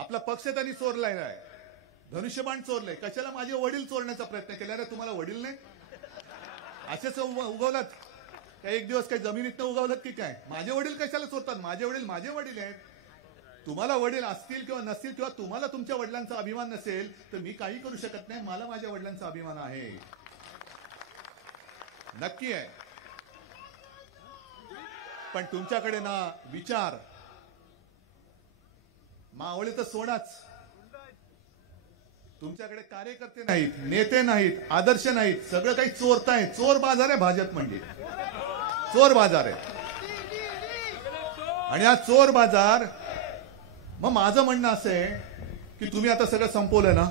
आपला पक्ष त्यांनी चोरलाय नाही, धनुष्यबाण चोरले. कशाला माझे वडील चोरण्याचा प्रयत्न केला रे? तुम्हाला वडील नाही? असेच उगवलात काय? एक दिवस काय जमिनीतनं उगवलात की काय? माझे वडील कशाला चोरतात? माझे वडील माझे वडील आहेत. तुम्हाला वडील असतील किंवा नसतील किंवा तुम्हाला तुमच्या वडिलांचा अभिमान नसेल तर मी काही करू शकत नाही. मला माझ्या वडिलांचा अभिमान आहे, नक्की आहे. पण तुमच्याकडे ना विचार, मावळे तर सोडाच, तुमच्याकडे कार्यकर्ते नाहीत, नेते नाहीत, आदर्श नाहीत. सगळं काही चोरताय. चोर बाजार आहे भाजप, म्हणजे चोर बाजार आहे. आणि हा चोर बाजार, मग माझं म्हणणं असं आहे की तुम्ही आता सगळं संपवलं ना.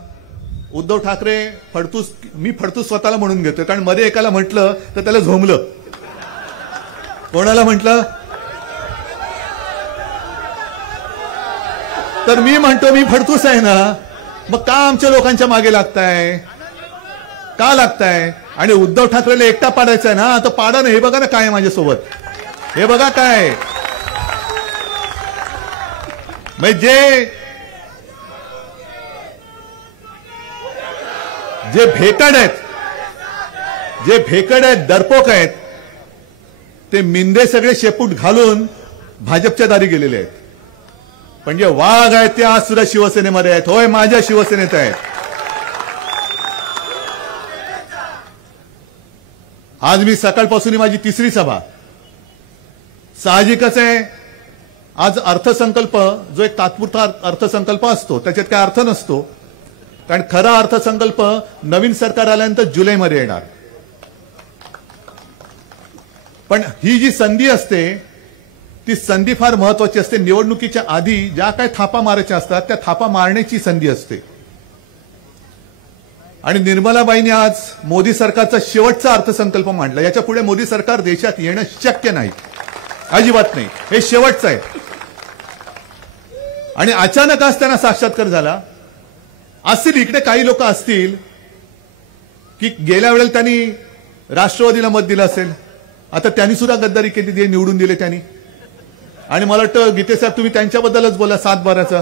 उद्धव ठाकरे फडतूस, मी फडतूस स्वतःला म्हणून घेतोय, कारण मध्ये एकाला म्हटलं तर त्याला झोंबलं. कोणाला म्हटलं? तर मी म्हणतो मी फडतूस आहे ना. मग का आमच्या लोकांच्या मागे लागताय? का लागताय? आणि उद्धव ठाकरेला एकटा पाडायचा आहे ना, तर पाडा ना. हे बघा ना काय आहे माझ्यासोबत, हे बघा काय. जे भेकड आहेत, जे भेकड आहेत, डरपोक आहेत, ते मिंदे सगळे शेपूट घालून भाजपच्या दारी गेलेले आहेत. पण जे वाघ आहेत ते आज सुद्धा शिवसेनेमध्ये आहेत. होय, माझ्या शिवसेनेत आहेत. आज मी सकाळपासून माझी तिसरी सभा. साहजिकच आहे, आज अर्थसंकल्प जो एक तात्पुरता अर्थसंकल्प असतो त्याच्यात काय अर्थ नसतो, कारण खरा अर्थसंकल्प नवीन सरकार आल्यानंतर जुलैमध्ये येणार. पण ही जी संधी असते ती संधी फार महत्वाची असते. निवडणुकीच्या आधी ज्या काही थापा मारायच्या असतात त्या थापा मारण्याची संधी असते. आणि निर्मलाबाईंनी आज मोदी सरकारचा शेवटचा अर्थसंकल्प मांडला. याच्या पुढे मोदी सरकार देशात येणं शक्य नाही, अजिबात नाही. हे शेवटचं आहे. आणि अचानक आज त्यांना साक्षात्कार झाला. असतील इकडे काही लोक असतील की गेल्या वेळेला त्यांनी राष्ट्रवादीला मत दिलं असेल, आता त्यांनी सुद्धा गद्दारी केली, निवडून दिले त्यांनी. आणि मला वाटतं गीते साहेब तुम्ही त्यांच्याबद्दलच बोला 7-12चा.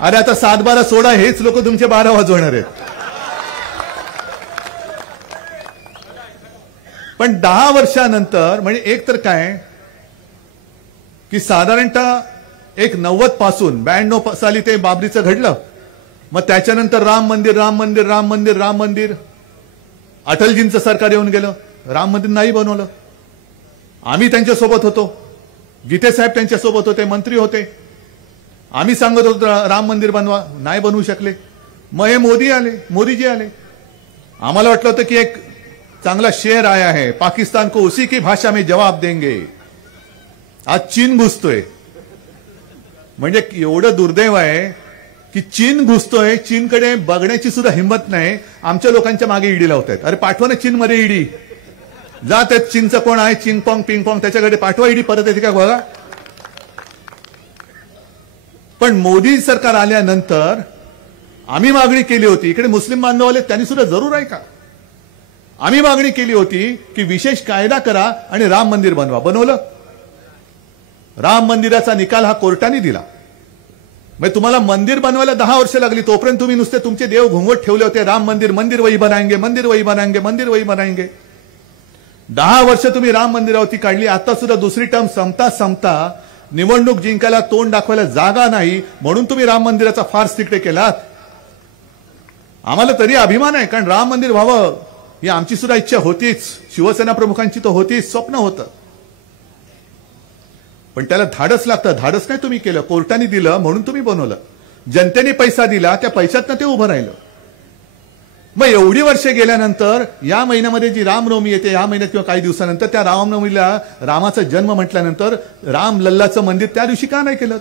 अरे आता 7-12 सोडा, हेच लोक तुमचे 12 वाजवणार आहेत. पण 10 वर्षानंतर म्हणजे एक तर काय की साधारणतः एक 90 पासून 92 साली ते बाबरीचं घडलं. मग त्याच्यानंतर राम मंदिर राम मंदिर राम मंदिर राम मंदिर. अटलजींचं सरकार येऊन गेलं, राम मंदिर नाही बनवलं. आम्ही त्यांच्यासोबत होतो, गीते साहेब त्यांच्यासोबत होते, मंत्री होते. आम्ही सांगत होतो राम मंदिर बनवा, नाही बनवू शकले. मग हे मोदीजी आले. आम्हाला वाटलं होतं की एक चांगला शेर आया है, पाकिस्तान को उसी की भाषा में जवाब देंगे. आज चीन घुसतोय. म्हणजे एवढं दुर्दैव आहे की चीन घुसतोय, चीनकडे बघण्याची सुद्धा हिंमत नाही. आमच्या लोकांच्या मागे ईडी लावतायत. अरे पाठवा ना चीनमध्ये ईडी. जात आहेत, चीनचं कोण आहे, चिंगपॉंग पिंगपॉंग, त्याच्याकडे पाठवा ईडी, परत येते का बघा. पण मोदी सरकार आल्यानंतर आम्ही मागणी केली होती, इकडे मुस्लिम बांधवले त्यांनी सुद्धा जरूर आहे का, आम्ही मागणी केली होती की विशेष कायदा करा आणि राम मंदिर बनवा. बनवलं. राम मंदिराचा निकाल हा कोर्टाने दिला. मग तुम्हाला मंदिर बनवायला 10 वर्ष लागली, तोपर्यंत तुम्ही नुसते तुमचे देव घुंगट ठेवले होते. राम मंदिर, मंदिर वही बनाएंगे, मंदिर वही बनाएंगे, मंदिर वही बनाएंगे. 10 वर्ष तुम्ही राम मंदिरावरती काढली. आता सुद्धा दुसरी टर्म संपता निवडणूक जिंकायला तोंड दाखवायला जागा नाही म्हणून तुम्ही राम मंदिराचा फार्स तिकडे केलात. आम्हाला तरी अभिमान आहे, कारण राम मंदिर व्हावं ही आमची सुद्धा इच्छा होतीच, शिवसेना प्रमुखांची तर होतीच, स्वप्न होतं. पण त्याला धाडस लागतं. धाडस नाही तुम्ही केलं, कोर्टाने दिलं म्हणून तुम्ही बनवलं. जनतेने पैसा दिला, त्या पैशातनं ते उभं राहिलं. मग एवढी वर्षे गेल्यानंतर या महिन्यामध्ये जी रामनवमी येते, या महिन्यात किंवा काही दिवसानंतर, त्या रामनवमीला रामाचा जन्म म्हटल्यानंतर राम लल्लाचं मंदिर त्या दिवशी का नाही केलं?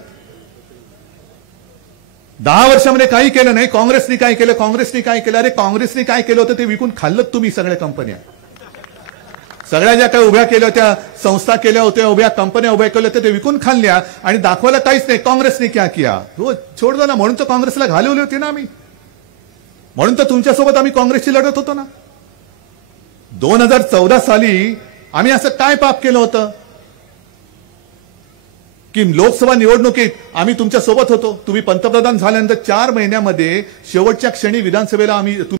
10 वर्षामध्ये काही केलं नाही. काँग्रेसने काय केलं? काँग्रेसने काय केलं? अरे काँग्रेसने काय केलं होतं ते विकून खाल्लं तुम्ही सगळ्या कंपन्या. सगळ्या ज्या काही उभ्या केल्या होत्या, संस्था केल्या होत्या, उभ्या कंपन्या उभ्या केल्या होत्या, ते विकून खाल्ल्या आणि दाखवायला काहीच नाही. काँग्रेसने क्या किया? हो, छोड दो ना. म्हणून तर काँग्रेसला घालवली होती ना आम्ही. म्हणून तर तुमच्यासोबत आम्ही काँग्रेसची लढत होतो ना. 2014 साली आम्ही असं काय पाप केलं होतं की लोकसभा निवडणुकीत आम्ही तुमच्या सोबत होतो. तुम्ही पंतप्रधान झाल्यानंतर 4 महिन्यामध्ये शेवटच्या क्षणी विधानसभेला आम्ही